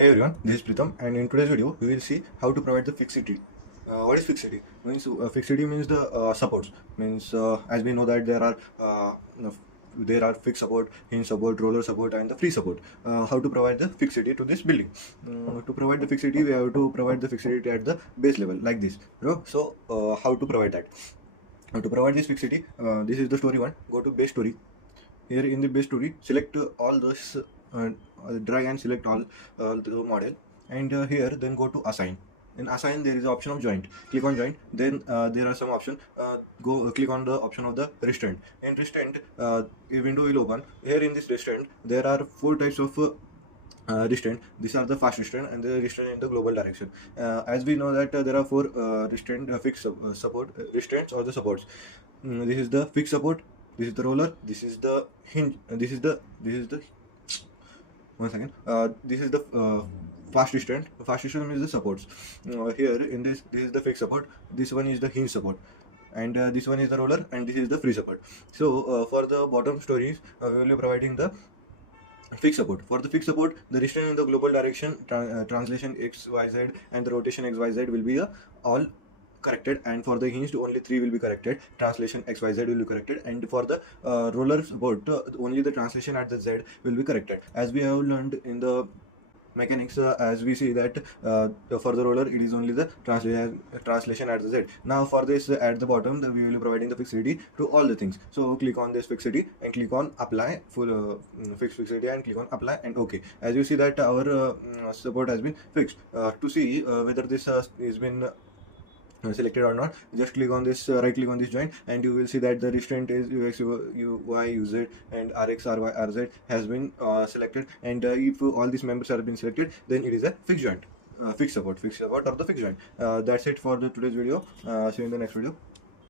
Hey everyone, this is Pritam, and in today's video we will see how to provide the fixity. What is fixity? Means fixity means the supports. Means as we know that there are fixed support, hinge support, roller support, and the free support. How to provide the fixity to this building? To provide the fixity, we have to provide the fixity at the base level like this. So how to provide that? To provide this fixity, this is the story one. Go to base story. Here in the base story, select all those drag and select all the model, and here then go to assign. In assign there is an option of joint. Click on joint. Then there are some option. Go click on the option of the restraint. In restraint, a window will open. Here in this restraint, there are four types of restraint. These are the fast restraint and the restraint in the global direction. As we know that there are four restraint fixed support restraints or the supports. This is the fixed support. This is the roller. This is the hinge. This is the one second. This is the fast restraint. Fast restraint is the supports. Here in this is the fixed support. This one is the hinge support, and this one is the roller, and this is the free support. So for the bottom stories, we will be providing the fixed support. For the fixed support, the restraint in the global direction, translation XYZ, and the rotation XYZ will be all corrected, and for the hinged only 3 will be corrected. Translation XYZ will be corrected, and for the roller support only the translation at the Z will be corrected. As we have learned in the mechanics, as we see that for the roller it is only the translation at the Z. Now for this at the bottom we will be providing the fixity to all the things. So click on this fixity and click on apply full fixity and click on apply and OK. As you see that our support has been fixed. To see whether this has been selected or not, just click on this right click on this joint, and you will see that the restraint is UX, Y, UZ, and RX, RY, RZ has been selected, and if all these members have been selected, then it is a fixed joint, fixed support or the fixed joint. That's it for the today's video. See you in the next video.